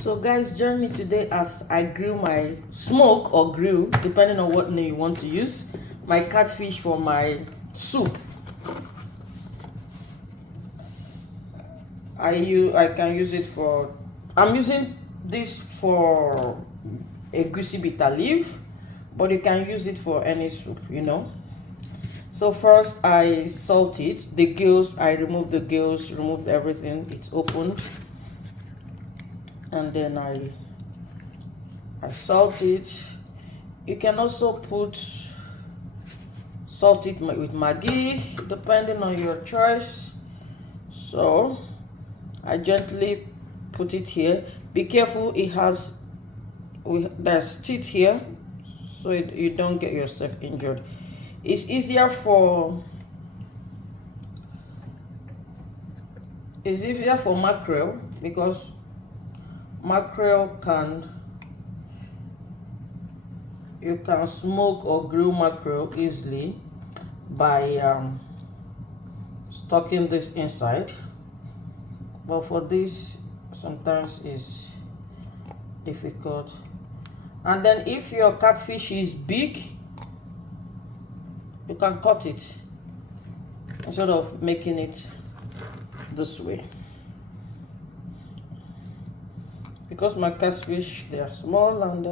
So guys, join me today as I grill my smoke or grill, depending on what name you want to use, my catfish for my soup. I can use it for, I'm using this for a goosey bitter leaf, but you can use it for any soup, you know. So first I salt it, the gills, I remove the gills, removed everything, it's opened. And then I salt it. You can also salt it with Maggi, depending on your choice. So I gently put it here. Be careful, there's teeth here, so you don't get yourself injured. It's easier for mackerel, because mackerel you can smoke or grill mackerel easily by stuffing this inside, but for this sometimes is difficult. And then if your catfish is big, you can cut it instead of making it this way. Because my catfish, they are small, and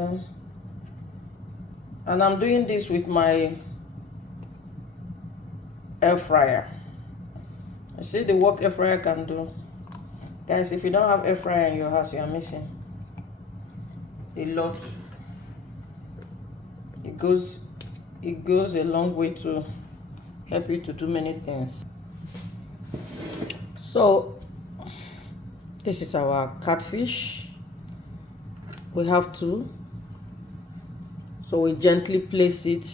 I'm doing this with my air fryer. You see the work air fryer can do, guys. If you don't have air fryer in your house, you are missing a lot. It goes a long way to help you to do many things. So this is our catfish. We have two, so we gently place it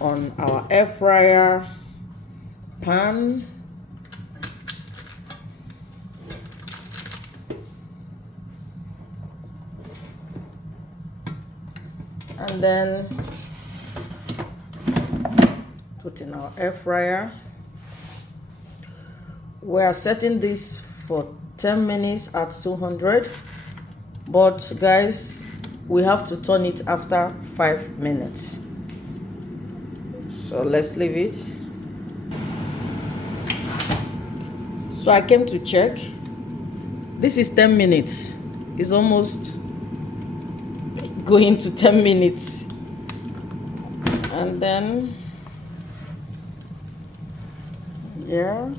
on our air fryer pan. And then put in our air fryer. We are setting this for 10 minutes at 200. But guys, we have to turn it after 5 minutes. So let's leave it. So I came to check. This is 10 minutes. It's almost going to 10 minutes. And then, yeah,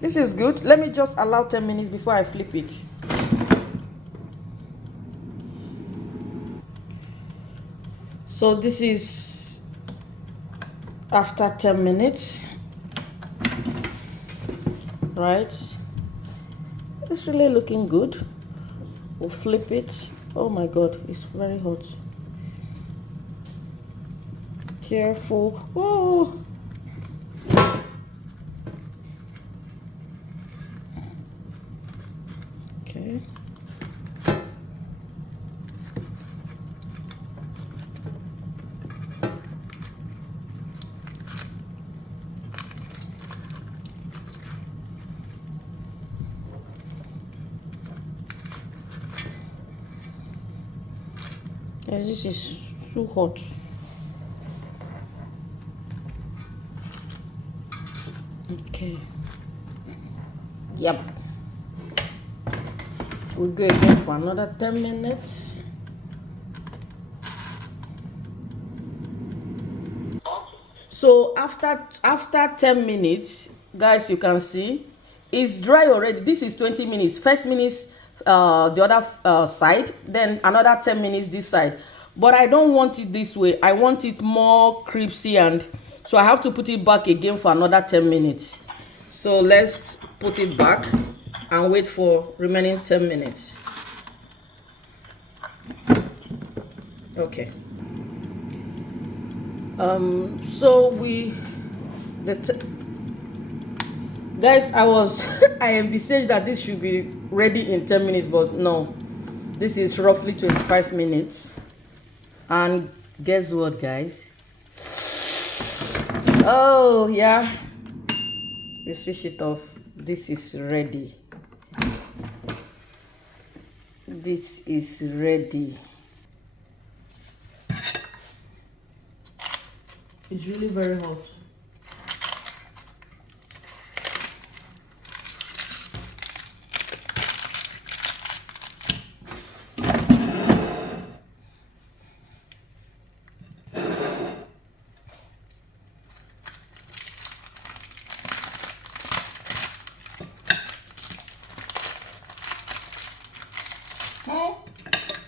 this is good. Let me just allow 10 minutes before I flip it. So this is after 10 minutes, right? It's really looking good. We'll flip it. Oh my God, it's very hot. Careful. Oh. Okay. Yeah, this is so hot. Okay. Yep. We'll go again for another 10 minutes. So after 10 minutes, guys, you can see it's dry already. This is 20 minutes. First minutes the other side, then another 10 minutes this side. But I don't want it this way. I want it more crispy, and so I have to put it back again for another 10 minutes. So let's put it back and wait for remaining 10 minutes. Okay. So guys, I envisaged that this should be ready in 10 minutes, but no, this is roughly 25 minutes. And guess what, guys? Oh yeah, we switch it off. This is ready. this is ready. It's really very hot.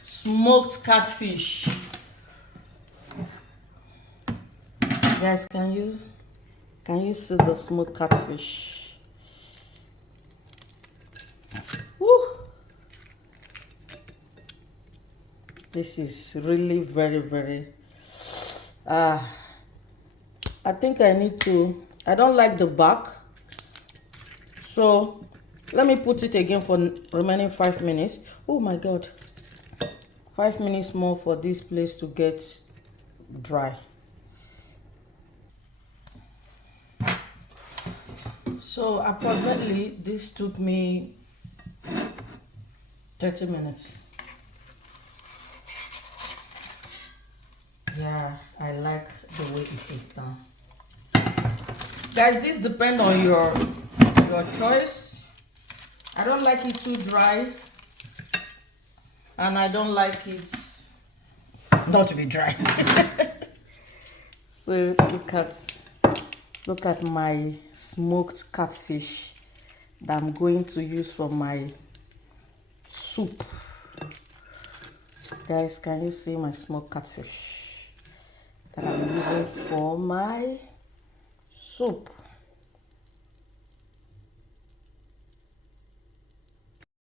Smoked catfish. Guys, can you see the smoked catfish? Woo! This is really very I think I need to, I don't like the back, so let me put it again for remaining 5 minutes. Oh my god, 5 minutes more for this place to get dry. So approximately this took me 30 minutes. Yeah, I like the way it is done. Guys, this depends on your choice. I don't like it too dry, and I don't like it not to be dry. So look at my smoked catfish that I'm going to use for my soup. Guys, can you see my smoked catfish that I'm using for my soup?